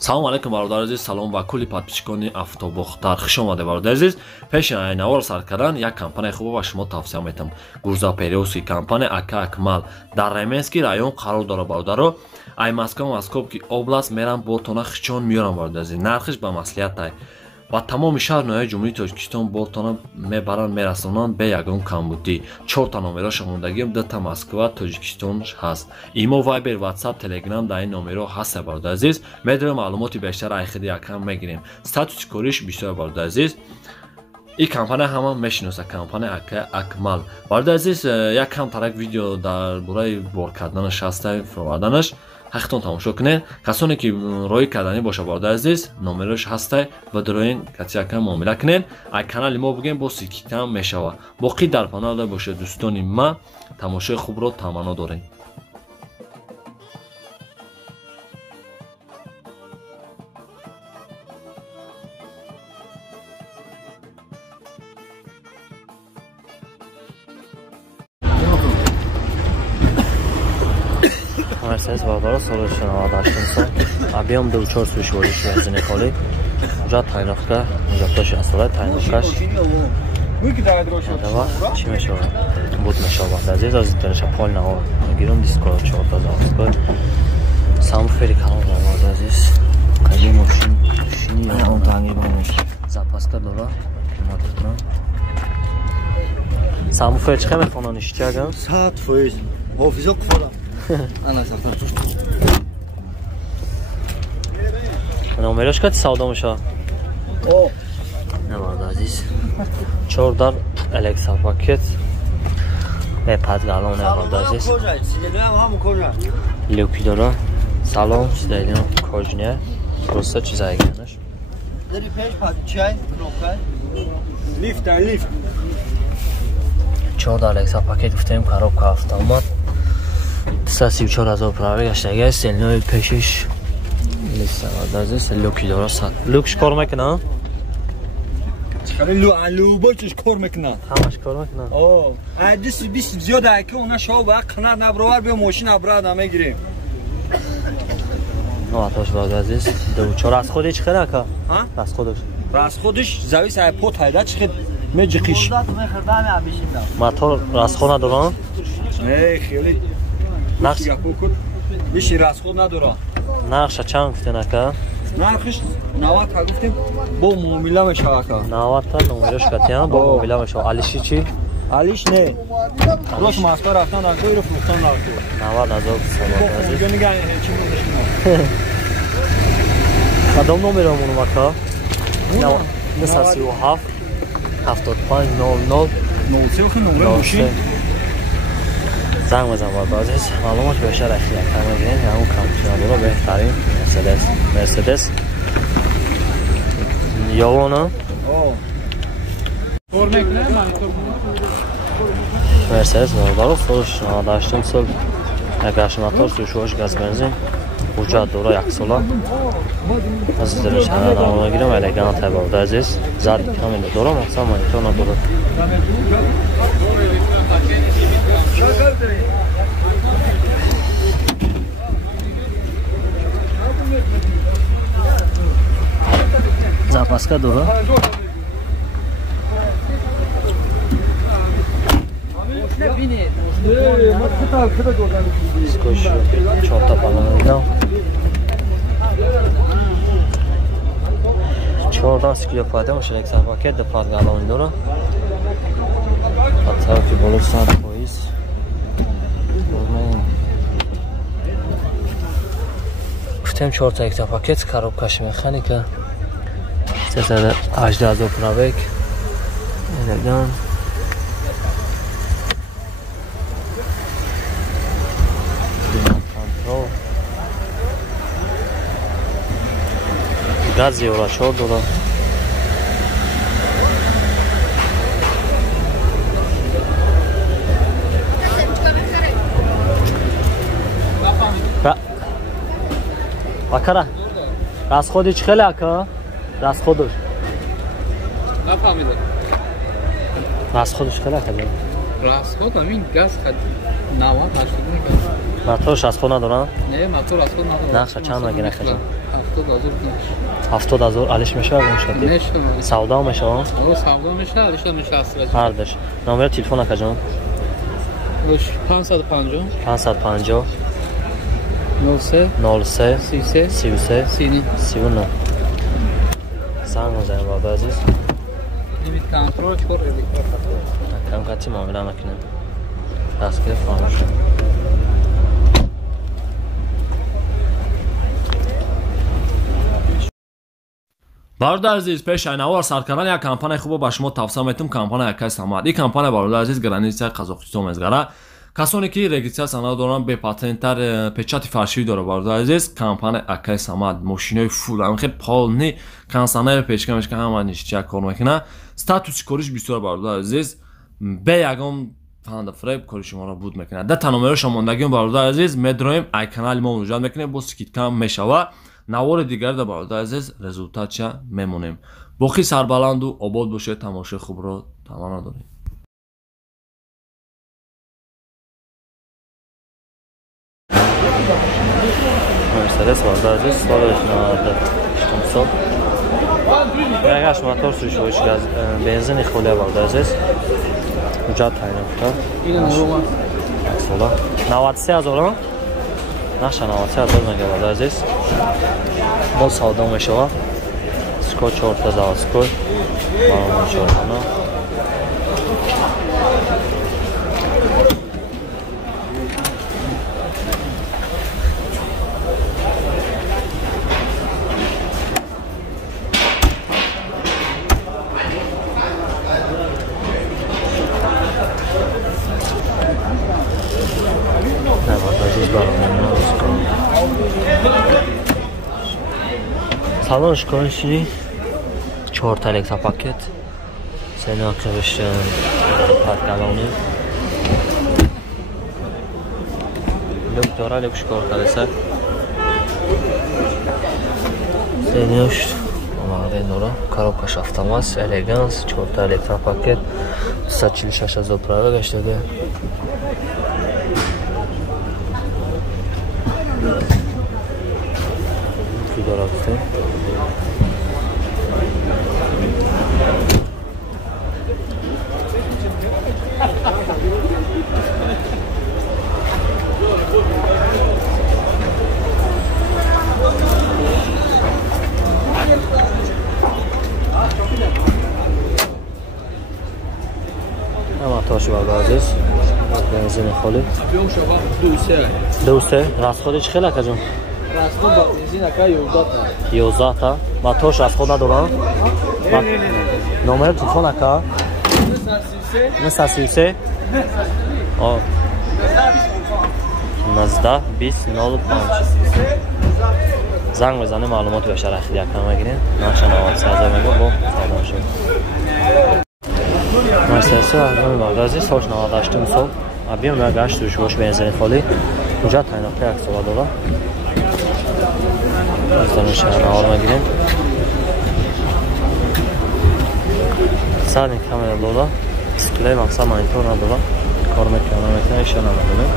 Салом алейкум бародар азиз, салом ба кулли подписчикони автобухтар. Хуш омадед бародар азиз. Пеши навор сар кардан як компания хуб ба шумо тавсия метам. Гурзапериоси компания Ака Акмал дар Раменский район қарор дорад бародаро. Ай Москва-Московки област мерам ботона хичон миёрам бародар азиз. Нархиш ба маслиҳатай. Ба тамоми шаҳр ноҳияи ҷумҳурии Тоҷикистон ботона мебаранд мерасонанд бе ягон камбудӣ. 4 та номеро шумондагӣ 2 та Москва, Тоҷикистон ҳаст. Имо Viber, WhatsApp, Telegram дар ин номеро ҳаст бародар азиз. Медарем маълумоти бештар ай хиди якам мегирем. Статуси кориш бисёр бародар азиз. این کمپانی همه میشناسه کمپانی اکمال. برای عزیز یک کم ترک ویدیو در برای بار کردنش هسته فرآوردنش حقیقتاً تماشا کنین. کسانی که رای کردنی باشه برای عزیز نمرش هسته و دروین کسی کم معامله کنین. ای کانال ما بگیم با سیکی کم میشوه. باقی در کانال باشه دوستانی ما تماشای خوب رو تمنا دارین. Mercedes Vardara solution avadaştımsa объем до 4 сушвориш бензини холи уже тайновка уже тош асола тайновкаш дава чи мешава буд мешава азиз аз дэнша полна о гиром диско 4 та заводской сам фери канал авад азиз кали машин шини он танги бонеш запаска дора матна сам фер чхе мехонан ишчагам саат фоиз офизо қфора انا ساختم نمرش کتی سودا میشه او نبرد عزیز 4 در الکسا پاکت به پدگالون نبرد عزیز لیوپی داره سلام سیدایدین کجنیه روستا چیزایی گرنش داری پیش پاک چای کنوکای لیفت در لیفت 4 در الکسا پاکت گفتیم خراب که هفته اومد 34,000 پرابه گشته سلنوی پیشش لیست دازه سلوکی درست لوکش کار میکنه لو بچش کار میکنه همش کار میکنه اوه عدس 20 زیاده که اونا شو با قنار نبرور به ماشین ابراد نمیگیریم نه آتاش باز عزیز دو چهار از خودش چخره که ها از خودش زاویه سای پوت هایده چخه میجقیش موتور راست خود ندارن نه خیلی نقش بیشی راسخود نداره نقش چند گفتین اکا؟ نقش 90 تا گفتیم با معامله میشه اکا 90 تا نمرش کتیم با معامله میشه علیشی چی؟ علیش نه روش ماستا رفتن در کوی رو فروختن در کوی 90,000 سوال عزیز اونجا نگه چی بودش کدام نمرمون اکا؟ 937 75 00 93 خیلی نمره ماشین زنگ بزن باید عزیز معلومات بیشتر اخیلی کم بگیرین همون کمپیوتر رو بهترین مرسدس یاوانا مرسدس باردارو فروش داشتیم سال نگهش موتور سوشوش گاز بنزین وجود دورا یک ساله از درش نمونه بگیرم الگانت باید عزیز زد کامل دورا مقصد مانیتور نداره запаска дора скош 4 та балон 14 کیلو پاده میشه یک پاکت دو پاد گالون داره حتی که بالو 100 پاییز گفتیم 4 تا یک تا پاکت کاروبکش مکانیکا 18,000 پرابک الگان گاز یورا 4 دلار Bakara. Расходи чӣ хеле ака? Расходиш. Нафаҳмидам. Расходиш хеле ака? Расход ҳамин газ 90 80 газ. Мотор расход надорад? Не, мотор расход надорад. Нақша чанд мегира хазин? 70 70,000 70,000 алиш мешавад мушкати میشه савдо мешавад سودا میشه علیشه میشه اصلا ҳардаш номер телефон акаҷон 550 550 03 03 33 33 39 39 санг мезанем баъд азиз لیمیت کنترل چور ردیکار کم کتی معامله نکنیم دستگیر خاموش бародари азиз пешаи навор саркардани як компания хубо ба шумо тавсия метавонам компания Акай Самад. Ин компания бародари азиз границаи Қазоқистон мезгара. Касоне ки регистрация санад доранд бе патенттар печати фаршивӣ дора бародари азиз компания Акай Самад мошинои фул ам хеле полни консонер печка мешка ҳама нишча кор мекуна. Статуси кориш бисёр бародари азиз бе ягон фанда фреб кори шуморо буд мекуна. Да номеро шомондагион бародари азиз медроим ай канали мо муроҷиат мекунем бо скидка мешава. навори дигаре да бародари азиз результатша мемонем. боқи сарбаланду обод бошед. тамошои хубро таманна дорем. Mercedes barодари азиз соли 98 сол ягаш мотор сӯришҳои газ бензини холия бародари азиз ҳуҷҷат таъин кута сола 93000 наша 93000 мега бародари азиз боз савдо мешавад скот 4 та заводской барои чорхона салонш коншини 4 та электропакет сенакриш паркалони доктора люкш кор калеса сенёш омаде нора коробкаш автомат элеганс 4 та электропакет 146000 пробег гаштаде фигурасте Аматош бародари азиз бензини холӣ дусе расходи чӣ хел акаҷон расход ба бензин ака 11 та матош расход надорам номер телефон ака 933 19 20 05 занг мезанем маълумоти бештар ахиди якам мегирем наша 93000 мега бо савдо шуд Mercedes бародари азиз сош 98 сол объем 1.8 бензини холӣ ҳуҷҷат таъинофта як сола дора навор мегирем садни камера дора дисплей мақсад монитор надора кор мекунам намекунам ишо намедонем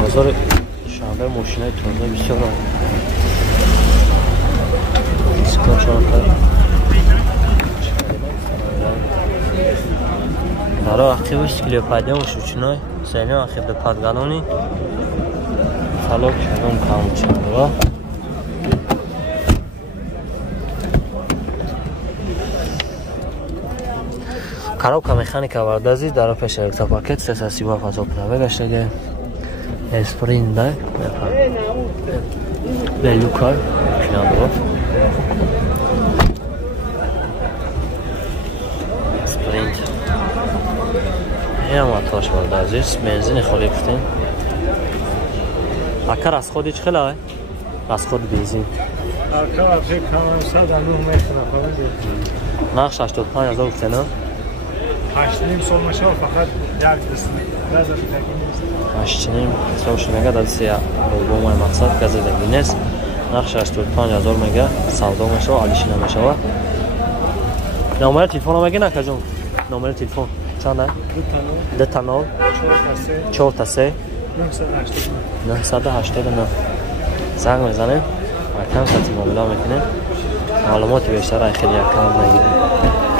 бозори шанбе мошинаи тоза бисёр барои ақибаш клеопадион шучиной сенё ақиб до падгалони фалок шадом камчанова коробка механика бардази дар пеш электропакет 337 пробег гаштаги اسپرین ده بلوکار کنار اسپرینت هم آتاش برده عزیز بنزین خالی گفتیم اکر از خودی چه خیلی از خود بنزین اکر از یک کمان 109 میتونه نقش 85000 گفته نه 8.5 سال مشه فقط یک دست گازه ماشینیم سوش میگه دادسیا با ما مقصد گازه دگینس نقش 85000 میگه سودا میشه علیش نمیشه نمره تلفن هم بگین اکا جون. نمره تلفن چنده؟ 2 تا 9 4 تا 3 989 زنگ میزنیم و کم ساعتی معامله میکنیم. معلوماتی بیشتر خیلی کم نگیریم.